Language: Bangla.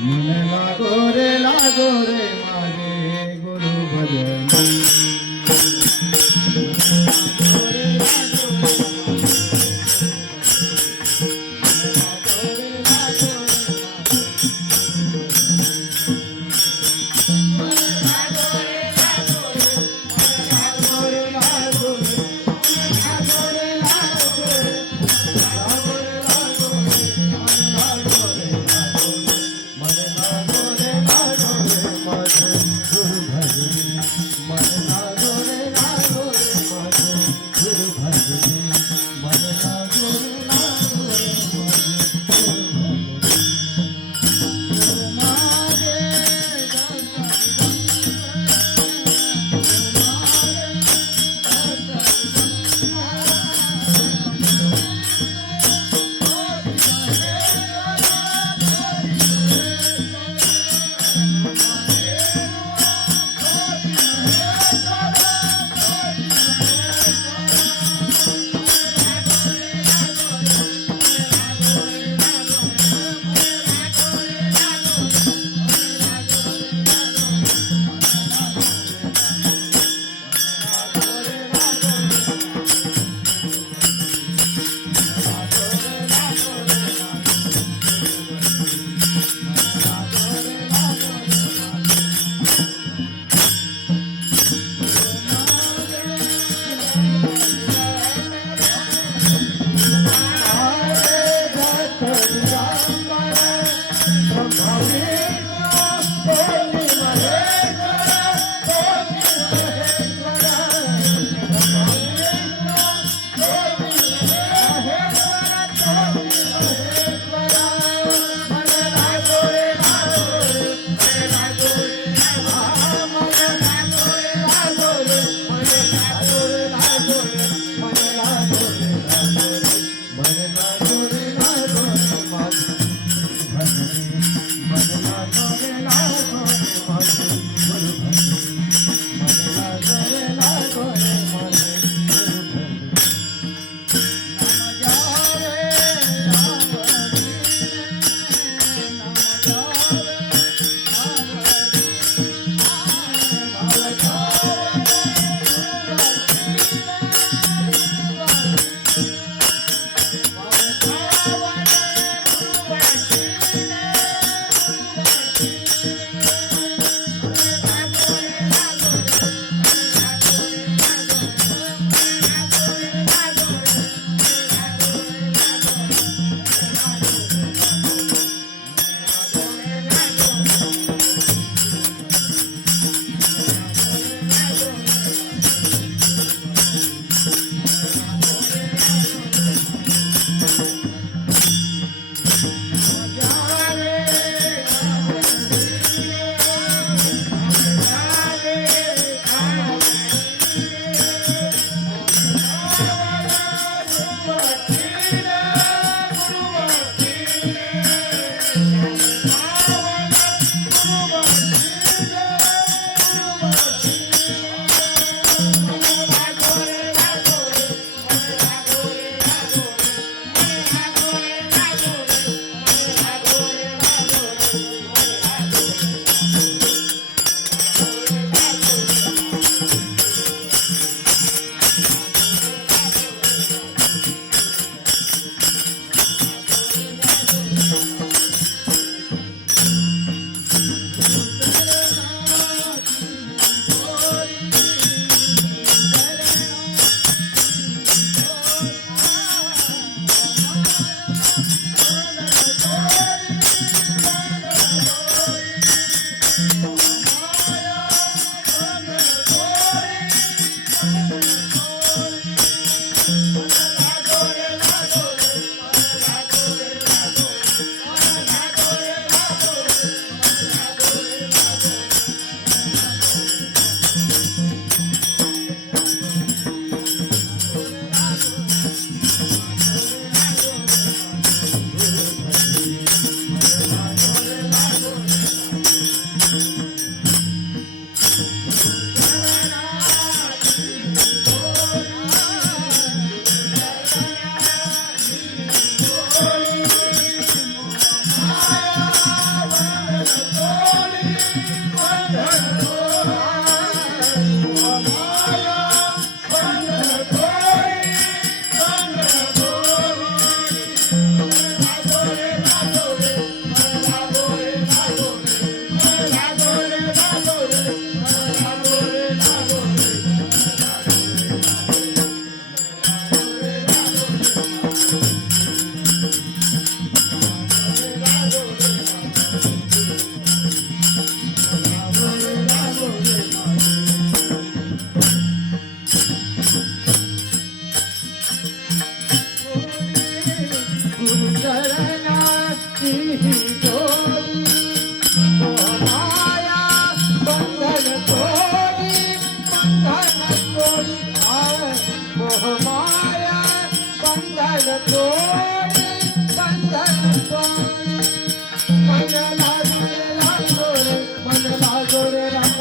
মনে লাগরে